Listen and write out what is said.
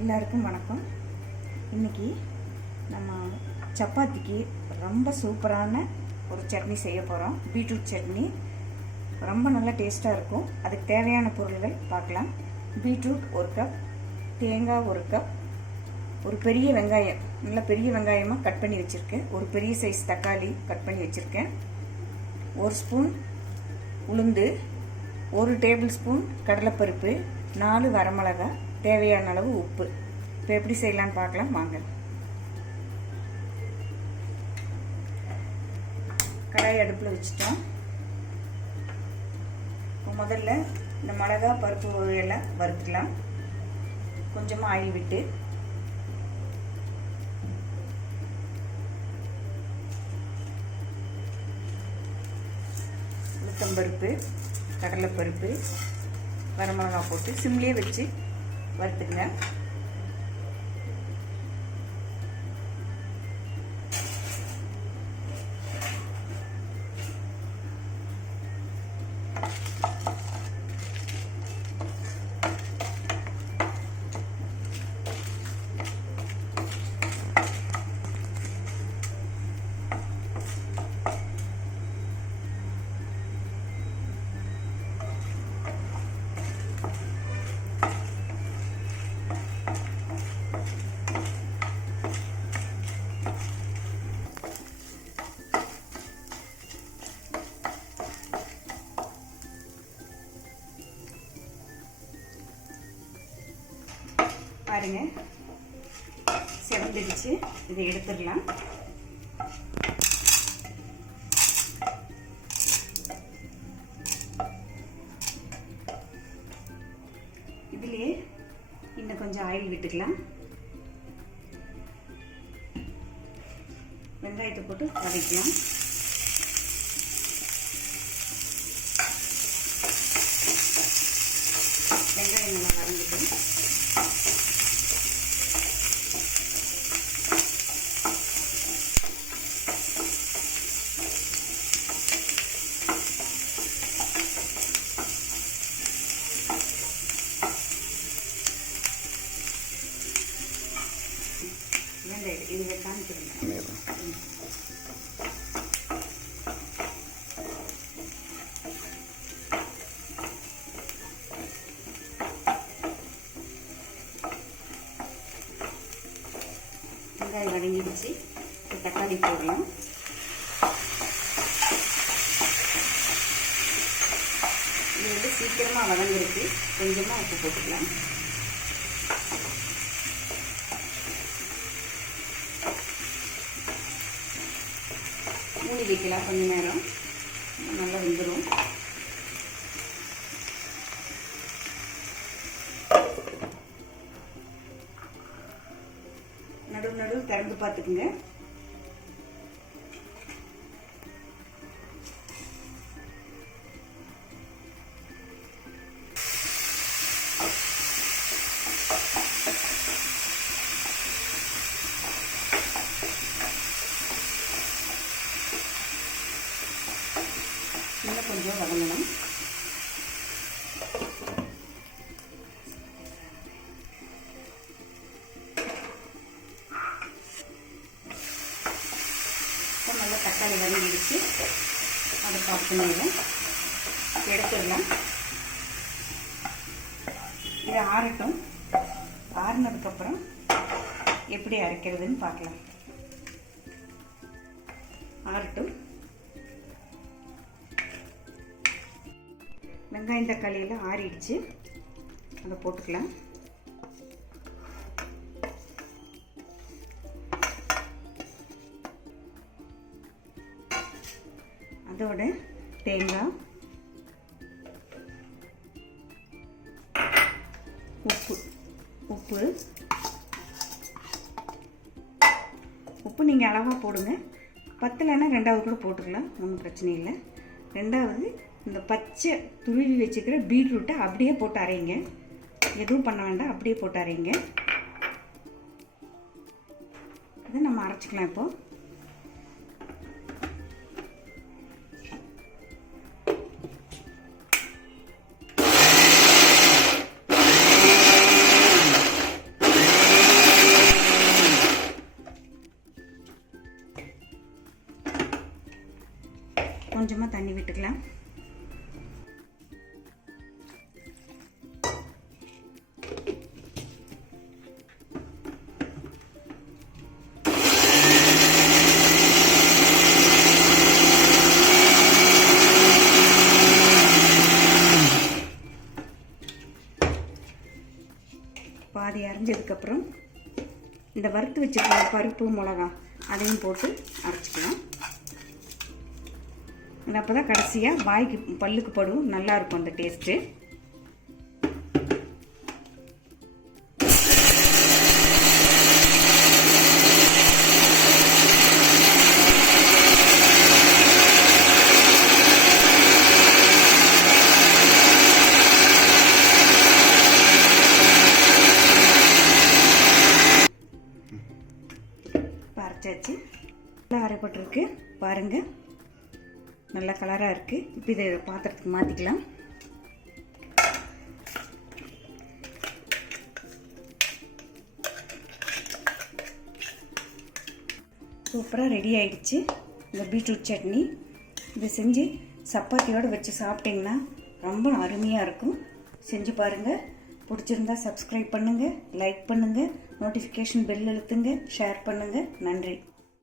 எல்லாருக்கும் வணக்கம். இன்றைக்கி நம்ம சப்பாத்திக்கு ரொம்ப சூப்பரான ஒரு சட்னி செய்ய போகிறோம். பீட்ரூட் சட்னி ரொம்ப நல்லா டேஸ்ட்டாக இருக்கும். அதுக்கு தேவையான பொருள்கள் பார்க்கலாம். பீட்ரூட் 1 கப், தேங்காய் 1 கப், ஒரு பெரிய வெங்காயம், நல்ல பெரிய வெங்காயமாக கட் பண்ணி வச்சுருக்கேன், ஒரு பெரிய சைஸ் தக்காளி கட் பண்ணி வச்சுருக்கேன், 1 ஸ்பூன் உளுந்து, 1 டேபிள் ஸ்பூன் கடலைப்பருப்பு, 4 வரமிளகாய், தேவையான அளவு உப்பு. இப்போ எப்படி செய்யலான்னு பார்க்கலாம் வாங்க. கடாய் அடுப்பில் வச்சுட்டோம். இப்போ முதல்ல இந்த மிளகா பருப்பு எல்லாம் வறுத்துக்கலாம். கொஞ்சமாக ஆயில் விட்டு உளுத்தம்பருப்பு, கடலைப்பருப்பு, வரமிளகாய் போட்டு சிம்லேயே வச்சு வறுத்துங்க. பாருங்க, செவந்துடுச்சு. இதை எடுத்துடலாம். இதுலயே இன்னும் கொஞ்சம் ஆயில் விட்டுக்கலாம். வெங்காயத்தை போட்டு வதக்கலாம். வெங்காயம் நல்லா வதங்கிட்டு இது காமிக்கிறேன். வெங்காயம் வதங்கிடுச்சு. தக்காளி போடலாம். இது வந்து சீக்கிரமாக வதங்கிருக்கு. கொஞ்சமாக உப்பு போட்டுக்கலாம். மூடி வைக்கலாம். கொஞ்ச நேரம் நல்லா வெந்துடும். நடு திறந்து பார்த்துக்குங்க. இன்னும் கொஞ்சம் வதங்கணும். நல்லா தக்காளி வதங்கிடுச்சு. அதை ஆஃப் பண்ணிடலாம். எடுத்துடலாம். இதை ஆறட்டும். ஆறுனதுக்கப்புறம் எப்படி அரைக்கிறதுன்னு பார்க்கலாம். ஆறட்டும். வெங்காயம் தக்காளியெல்லாம் ஆறிடுச்சு. அதை போட்டுக்கலாம். அதோட தேங்காய், உப்பு நீங்கள் அளவாக போடுங்க. பத்தலைன்னா 2வது கூட போட்டுக்கலாம், ஒன்றும் பிரச்சனை இல்லை. 2வது இந்த பச்சை துருவி வச்சுக்கிற பீட்ரூட்டை அப்படியே போட்டு அரைங்க. எதுவும் பண்ண வேண்டாம், அப்படியே போட்டு அரைங்க. அதை நம்ம அரைச்சிக்கலாம். இப்போது அரைச்சிக்கலாம். பாதி அரைஞ்சதுக்கப்புறம் இந்த வறுத்து வச்சுருக்க பருப்பு மிளகா அதையும் போட்டு அரைச்சிக்கலாம். அப்போ தான் கடைசியாக வாய்க்கு பல்லுக்கு படும், நல்லாயிருக்கும் அந்த டேஸ்ட்டு. அரைச்சாச்சு, நல்லா அரைப்பட்டிருக்கு பாருங்கள், நல்ல கலராக இருக்குது. இப்போ இதை பாத்திரத்துக்கு மாற்றிக்கலாம். சூப்பராக ரெடி ஆயிடுச்சு இந்த பீட்ரூட் சட்னி. இதை செஞ்சு சப்பாத்தியோடு வச்சு சாப்பிட்டிங்கன்னா ரொம்ப அருமையாக இருக்கும். செஞ்சு பாருங்கள். பிடிச்சிருந்தா சப்ஸ்கிரைப் பண்ணுங்கள், லைக் பண்ணுங்கள், நோட்டிஃபிகேஷன் பெல் அழுத்துங்க, ஷேர் பண்ணுங்கள். நன்றி.